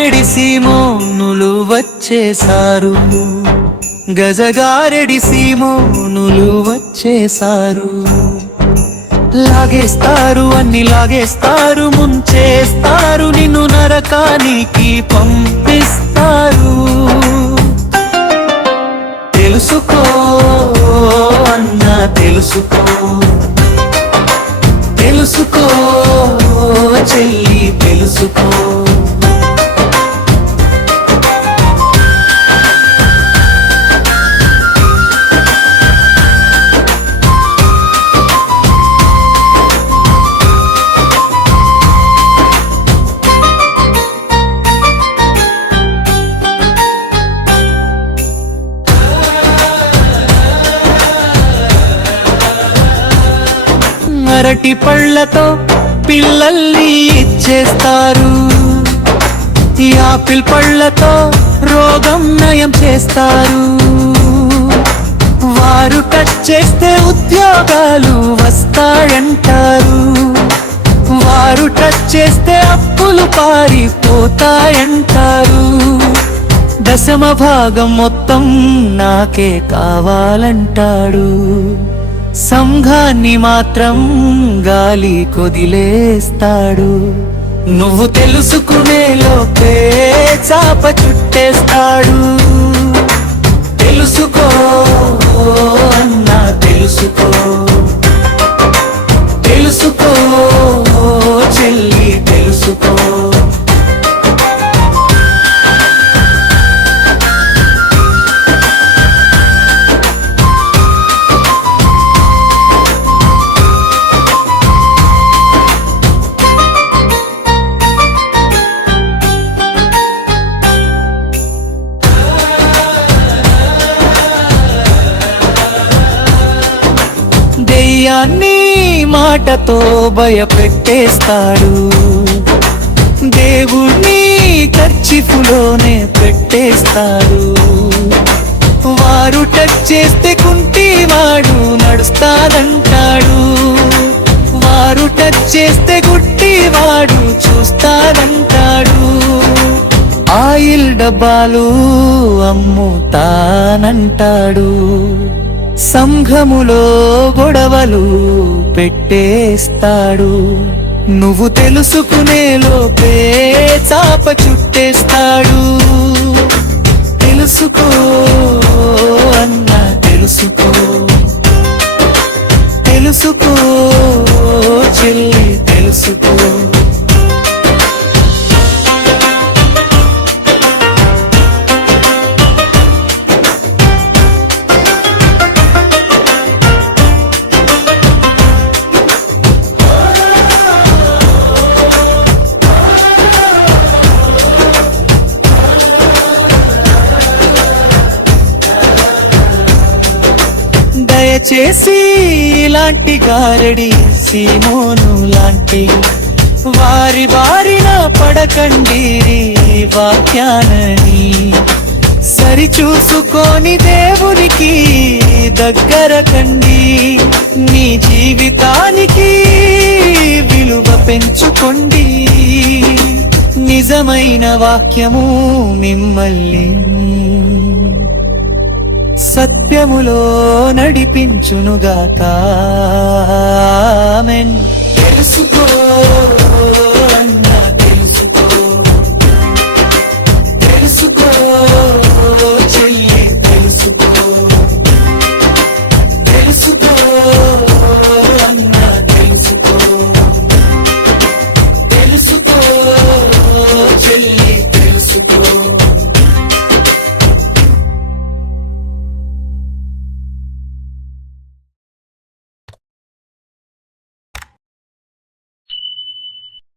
గజగారెడి సీమోనులు వచ్చేసారు, గజగారెడి సీమోనులు వచ్చేసారు. లాగేస్తారు అన్ని లాగేస్తారు, ముంచేస్తారు, నిన్ను నరకానికి పంపిస్తారు. తెలుసుకో అన్నా తెలుసుకో, తెలుసుకో చెల్లి తెలుసుకో. అరటి పళ్ళతో పిల్లల్ని ఇచ్చేస్తారు, యాపిల్ పళ్ళతో రోగం నయం చేస్తారు. వారు టచ్ చేస్తే ఉద్యోగాలు వస్తాయంటారు, వారు టచ్ చేస్తే అప్పులు పారిపోతాయంటారు. దశమ భాగం మొత్తం నాకే కావాలంటాడు, సంఘాన్ని మాత్రం గాలి కొదిలేస్తాడు. నువ్వు తెలుసుకునే లోపే చాప చుట్టేస్తాడు. తెలుసుకో అన్నా తెలుసుకో, తెలుసుకో చెల్లి తెలుసుకో. దెయ్యాన్ని మాటతో భయపెట్టేస్తాడు, దేవుణ్ణి కర్చీఫులోనే పెట్టేస్తాడు. వారు టచ్ చేస్తే కుంటివాడు నడుస్తాడంటాడు, వారు టచ్ చేస్తే గుడ్డివాడు చూస్తాడంటాడు. ఆయిల్ డబ్బాలు అమ్ముతానంటాడు, సంఘములో గొడవలు పెట్టేస్తాడు. నువ్వు తెలుసుకునే లోపే చాప చుట్టేస్తాడు. తెలుసుకో అన్నా తెలుసుకో, తెలుసుకో చెల్లి తెలుసుకో. దయచేసి ఇలాంటి గారడి సీమోను లాంటి వారి బారిన పడకండి, వాక్యానని సరి చూసుకొని దేవునికి దగ్గర కండి. నీ జీవితానికి విలువ పెంచుకోండి, నిజమైన వాక్యము మిమ్మల్ని సత్యములో నడిపించునుగాక.